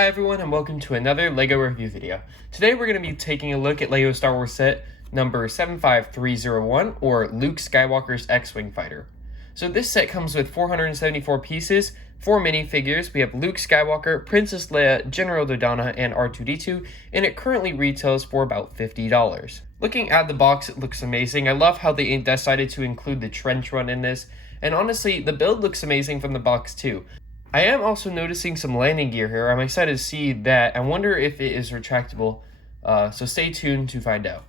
Hi everyone and welcome to another LEGO review video. Today we're going to be taking a look at LEGO Star Wars set number 75301 or Luke Skywalker's X-Wing Fighter. So this set comes with 474 pieces, 4 minifigures. We have Luke Skywalker, Princess Leia, General Dodonna, and R2-D2, and it currently retails for about $50. Looking at the box, it looks amazing. I love how they decided to include the trench run in this, and honestly, the build looks amazing from the box too. I am also noticing some landing gear here. I'm excited to see that. I wonder if it is retractable, so stay tuned to find out.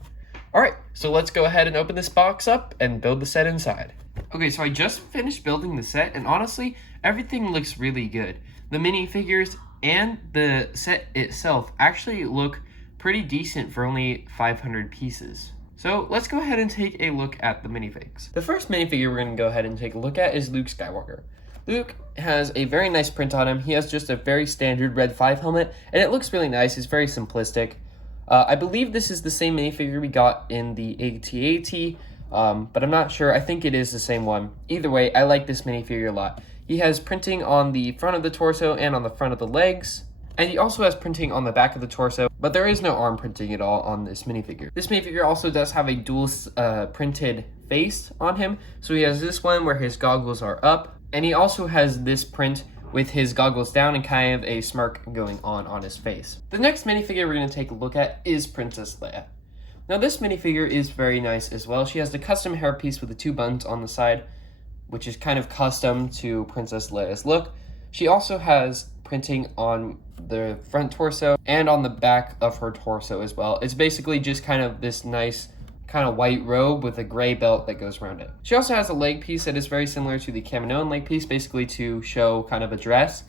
Alright, so let's go ahead and open this box up and build the set inside. Okay, so I just finished building the set, and honestly, everything looks really good. The minifigures and the set itself actually look pretty decent for only 500 pieces. So let's go ahead and take a look at the minifigs. The first minifigure we're going to go ahead and take a look at is Luke Skywalker. Luke has a very nice print on him. He has just a very standard red 5 helmet, and it looks really nice. It's very simplistic. I believe this is the same minifigure we got in the AT-AT, but I'm not sure. I think it is the same one. Either way, I like this minifigure a lot. He has printing on the front of the torso and on the front of the legs, and he also has printing on the back of the torso, but there is no arm printing at all on this minifigure. This minifigure also does have a dual printed face on him, so he has this one where his goggles are up, and he also has this print with his goggles down and kind of a smirk going on his face. The next minifigure we're going to take a look at is Princess Leia. Now this minifigure is very nice as well. She has the custom hairpiece with the 2 buttons on the side, which is kind of custom to Princess Leia's look. She also has printing on the front torso and on the back of her torso as well. It's basically just kind of this nice kind of white robe with a gray belt that goes around it. She also has a leg piece that is very similar to the Kaminoan leg piece, basically to show kind of a dress.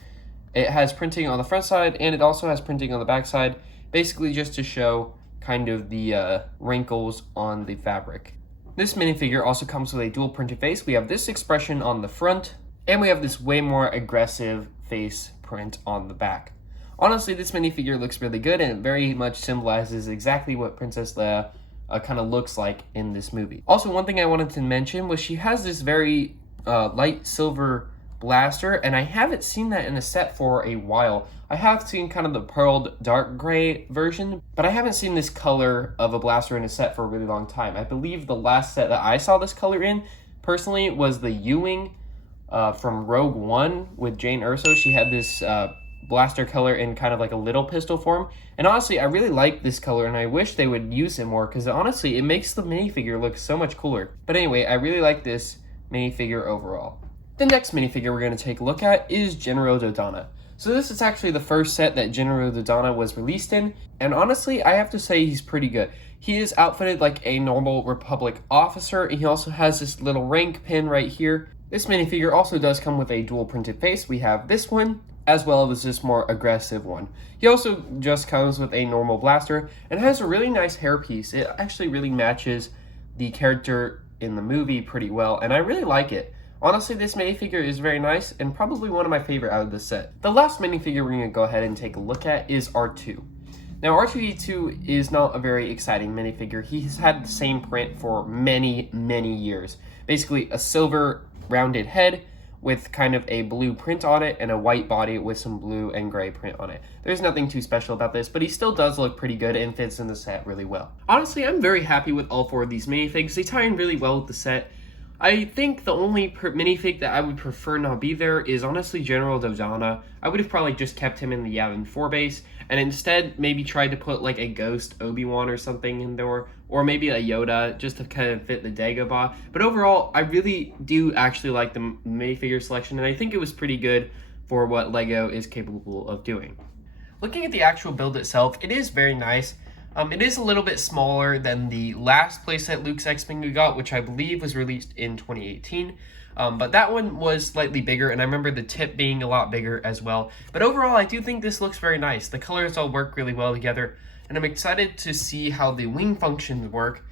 It has printing on the front side, and it also has printing on the back side, basically just to show kind of the wrinkles on the fabric. This minifigure also comes with a dual printed face. We have this expression on the front, and we have this way more aggressive face print on the back. Honestly, this minifigure looks really good, and it very much symbolizes exactly what Princess Leia kind of looks like in this movie. Also, one thing I wanted to mention was she has this very light silver blaster, and I haven't seen that in a set for a while. I have seen kind of the pearled dark gray version, but I haven't seen this color of a blaster in a set for a really long time. I believe the last set that I saw this color in, personally, was the U-Wing from Rogue One with Jane Erso. She had this blaster color in kind of like a little pistol form, and honestly I really like this color, and I wish they would use it more because honestly it makes the minifigure look so much cooler. But anyway, I really like this minifigure overall. The next minifigure we're going to take a look at is General Dodonna. So this is actually the first set that General Dodonna was released in, and honestly I have to say he's pretty good. He is outfitted like a normal Republic officer, and he also has this little rank pin right here. This minifigure also does come with a dual printed face. We have this one, as well as this more aggressive one. He also just comes with a normal blaster and has a really nice hairpiece. It actually really matches the character in the movie pretty well, and I really like it. Honestly, this minifigure is very nice and probably one of my favorite out of this set. The last minifigure we're going to go ahead and take a look at is R2. Now, R2-D2 is not a very exciting minifigure. He's had the same print for many, many years. Basically, a silver rounded head with kind of a blue print on it and a white body with some blue and gray print on it. There's nothing too special about this, but he still does look pretty good and fits in the set really well. Honestly, I'm very happy with all 4 of these minifigs. They tie in really well with the set. I think the only minifig that I would prefer not be there is honestly General Dodonna. I would have probably just kept him in the Yavin 4 base, and instead maybe tried to put like a ghost Obi-Wan or something in there, or maybe a Yoda, just to kind of fit the Dagobah. But overall, I really do actually like the minifigure selection, and I think it was pretty good for what LEGO is capable of doing. Looking at the actual build itself, it is very nice. It is a little bit smaller than the last playset Luke's X-Wing we got, which I believe was released in 2018. But that one was slightly bigger, and I remember the tip being a lot bigger as well. But overall, I do think this looks very nice. The colors all work really well together, and I'm excited to see how the wing functions work,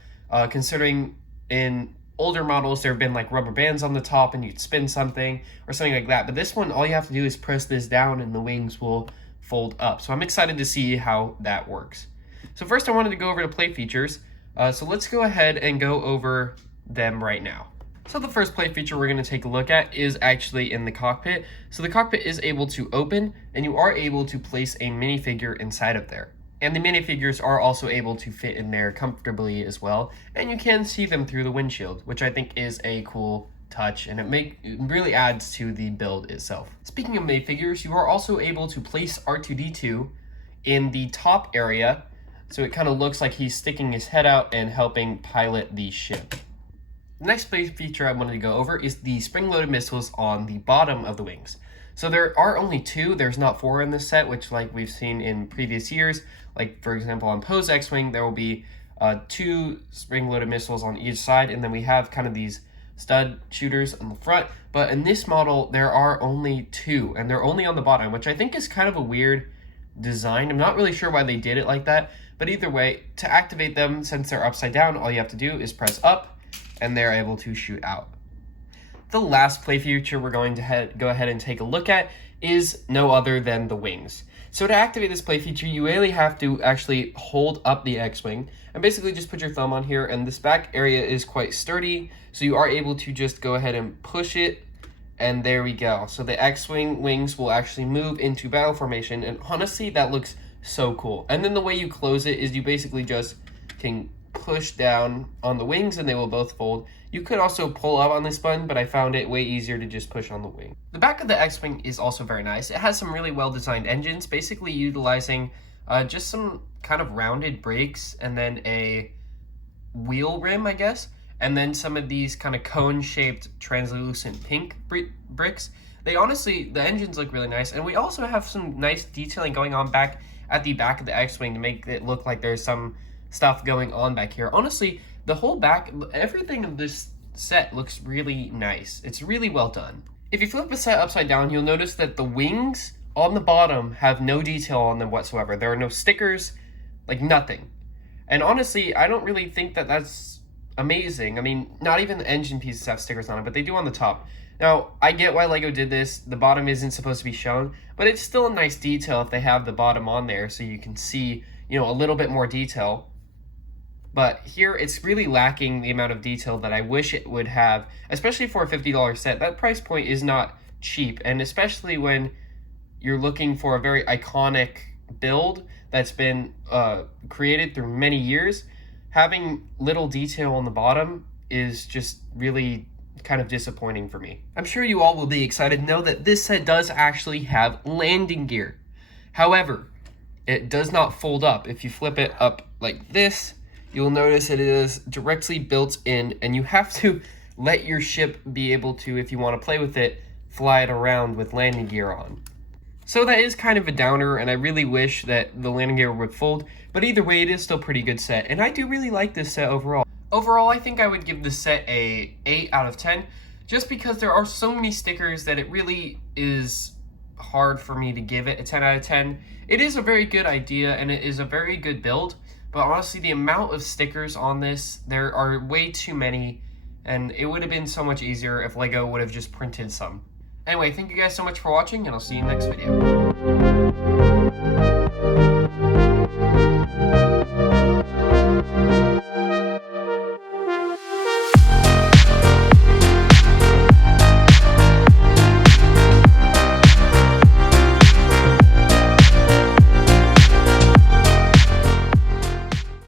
considering in older models there have been like rubber bands on the top and you'd spin something or something like that. But this one, all you have to do is press this down and the wings will fold up. So I'm excited to see how that works. So first I wanted to go over the play features. So let's go ahead and go over them right now. So the first play feature we're going to take a look at is actually in the cockpit. So the cockpit is able to open, and you are able to place a minifigure inside of there. And the minifigures are also able to fit in there comfortably as well, and you can see them through the windshield, which I think is a cool touch, and it really adds to the build itself. Speaking of minifigures, you are also able to place R2-D2 in the top area, so it kind of looks like he's sticking his head out and helping pilot the ship. The next play feature I wanted to go over is the spring-loaded missiles on the bottom of the wings. So there are only 2, there's not 4 in this set, which like we've seen in previous years. Like for example on Poe's X-Wing, there will be 2 spring-loaded missiles on each side, and then we have kind of these stud shooters on the front. But in this model, there are only 2, and they're only on the bottom, which I think is kind of a weird design. I'm not really sure why they did it like that, but either way, to activate them, since they're upside down, all you have to do is press up, and they're able to shoot out. The last play feature we're going to go ahead and take a look at is no other than the wings. So to activate this play feature, you really have to actually hold up the X-Wing and basically just put your thumb on here, and this back area is quite sturdy, so you are able to just go ahead and push it, and there we go. So the X-Wing wings will actually move into battle formation, and honestly, that looks so cool. And then the way you close it is you basically just can push down on the wings and they will both fold. You could also pull up on this button, but I found it way easier to just push on the wing. The back of the X-Wing is also very nice. It has some really well designed engines, basically utilizing just some kind of rounded brakes and then a wheel rim, I guess, and then some of these kind of cone shaped translucent pink bricks. The engines look really nice, and we also have some nice detailing going on back at the back of the X-Wing to make it look like there's some stuff going on back here. Honestly, the whole back, everything of this set looks really nice. It's really well done. If you flip the set upside down, you'll notice that the wings on the bottom have no detail on them whatsoever. There are no stickers, like nothing. And honestly, I don't really think that that's amazing. I mean, not even the engine pieces have stickers on it, but they do on the top. Now, I get why LEGO did this. The bottom isn't supposed to be shown, but it's still a nice detail if they have the bottom on there so you can see, a little bit more detail. But here, it's really lacking the amount of detail that I wish it would have, especially for a $50 set. That price point is not cheap, and especially when you're looking for a very iconic build that's been created through many years, having little detail on the bottom is just really kind of disappointing for me. I'm sure you all will be excited to know that this set does actually have landing gear. However, it does not fold up. If you flip it up like this, you'll notice it is directly built in, and you have to let your ship be able to, if you want to play with it, fly it around with landing gear on. So that is kind of a downer, and I really wish that the landing gear would fold, but either way, it is still a pretty good set, and I do really like this set overall. Overall, I think I would give this set a 8 out of 10, just because there are so many stickers that it really is hard for me to give it a 10 out of 10. It is a very good idea, and it is a very good build, but honestly, the amount of stickers on this, there are way too many, and it would have been so much easier if LEGO would have just printed some. Anyway, thank you guys so much for watching, and I'll see you in the next video.